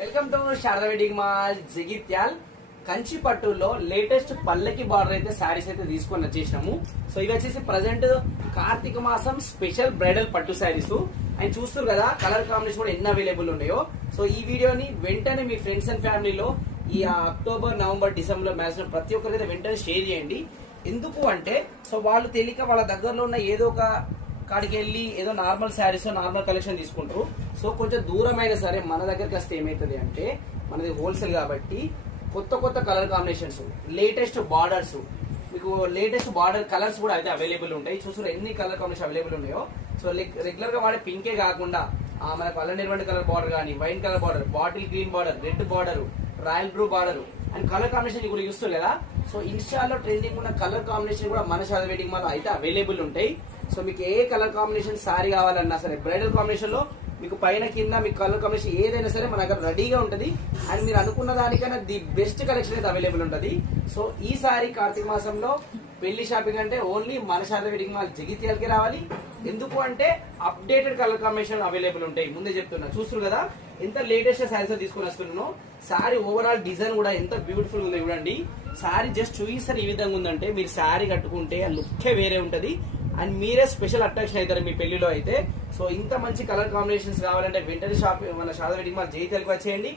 Welcome to Sharada wedding mall Jagtial. Kanchi పట్టులో latest పల్లకి border అయితే శారీస్ అయితే తీసుకొని వచ్చేసినాము. సో ఇవి వచ్చేసి ప్రజెంట్ కార్తీక మాసం స్పెషల్ బ్రైడల్ పట్టు శారీస్. అండ్ చూస్తారు కదా కలర్ కాంబినేషన్ కూడా ఎన్ని అవైలబుల్ ఉన్నాయో. సో ఈ వీడియోని వెంటనే మీ ఫ్రెండ్స్ అండ్ ఫ్యామిలీలో ఈ అక్టోబర్, నవంబర్, డిసెంబర్ మ్యాచ్ ప్రతి ఒక్కరైతే వెంటనే షేర్ చేయండి. ఎందుకు అంటే సో వాళ్ళు తెలియక వాళ్ళ దగ్గరలో ఉన్న ఏదో ఒక కాడికి వెళ్ళి ఏదో నార్మల్ శారీస్ నార్మల్ కలెక్షన్ తీసుకుంటారు. సో కొంచెం దూరమైనా సరే మన దగ్గరికి వస్తే ఏమవుతుంది అంటే మనది హోల్సేల్ కాబట్టి కొత్త కొత్త కలర్ కాంబినేషన్స్, లేటెస్ట్ బార్డర్స్, మీకు లేటెస్ట్ బార్డర్ కలర్స్ కూడా అయితే అవైలబుల్ ఉంటాయి. చూసారు ఎన్ని కలర్ కాంబినేషన్ అవైలబుల్ ఉన్నాయో. సో రెగ్యులర్ గా వాడే పింకే కాకుండా మనకు అల్లనిర్వంటి కలర్ బార్డర్ కానీ, wine colour border, bottle green border, red border, royal blue border and colour combination కూడా చూస్తారు కదా. సో ఇన్స్టాలో ట్రెండింగ్ ఉన్న కలర్ కాంబినేషన్ కూడా మన శారదా వెడ్డింగ్ మాల్ అయితే అవైలబుల్ ఉంటాయి. సో మీకు ఏ కలర్ కాంబినేషన్ సారీ కావాలన్నా సరే బ్రైడల్ కాంబినేషన్ లో మీకు పైన కింద మీకు కలర్ కాంబినేషన్ ఏదైనా సరే మన దగ్గర రెడీగా ఉంటుంది. అండ్ మీరు అనుకున్న దానికైనా ది బెస్ట్ కలెక్షన్ అయితే అవైలబుల్ ఉంటుంది. సో ఈ సారీ కార్తీక మాసంలో పెళ్లి షాపింగ్ అంటే ఓన్లీ మన శారదా వెడ్డింగ్ మాల్ జగిత్యాలకి రావాలి. ఎందుకు అంటే అప్డేటెడ్ కలర్ కాంబినేషన్ అవైలబుల్ ఉంటాయి. ముందే చెప్తున్నా, చూస్తారు కదా ఎంత లేటెస్ట్ శారీస్ తీసుకుని వస్తున్నాను. శారీ ఓవరాల్ డిజైన్ కూడా ఎంత బ్యూటిఫుల్ ఉంది చూడండి. శారీ జస్ట్ చూపిస్తారు ఈ విధంగా ఉందంటే మీరు శారీ కట్టుకుంటే ఆ లుక్కే వేరే ఉంటది. అండ్ మీరే స్పెషల్ అట్రాక్షన్ అవుతారు మీ పెళ్లిలో అయితే. సో ఇంత మంచి కలర్ కాంబినేషన్స్ కావాలంటే వెంటనే షాప్ మన శారదా వెడ్డింగ్ మాల్ జగిత్యాలకు వచ్చేయండి.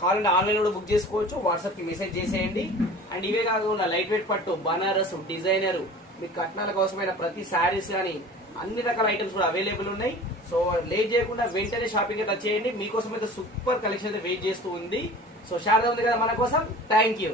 కావాలంటే ఆన్లైన్ కూడా బుక్ చేసుకోవచ్చు, వాట్సాప్ కి మెసేజ్ చేసేయండి. అండ్ ఇవే కాకుండా లైట్ వెయిట్ పట్టు, బనారస్, డిజైనర్, మీకు కట్నాలకు అవసరమైన ప్రతి శారీస్ కానీ అన్ని రకాల ఐటమ్స్ కూడా అవైలబుల్ ఉన్నాయి. సో లేట్ చేయకుండా వెంటనే షాపింగ్ అయితే వచ్చేయండి. మీకోసం అయితే సూపర్ కలెక్షన్ అయితే వెయిట్ చేస్తూ ఉంది. సో శారదా ఉంది కదా మన కోసం. Thank you.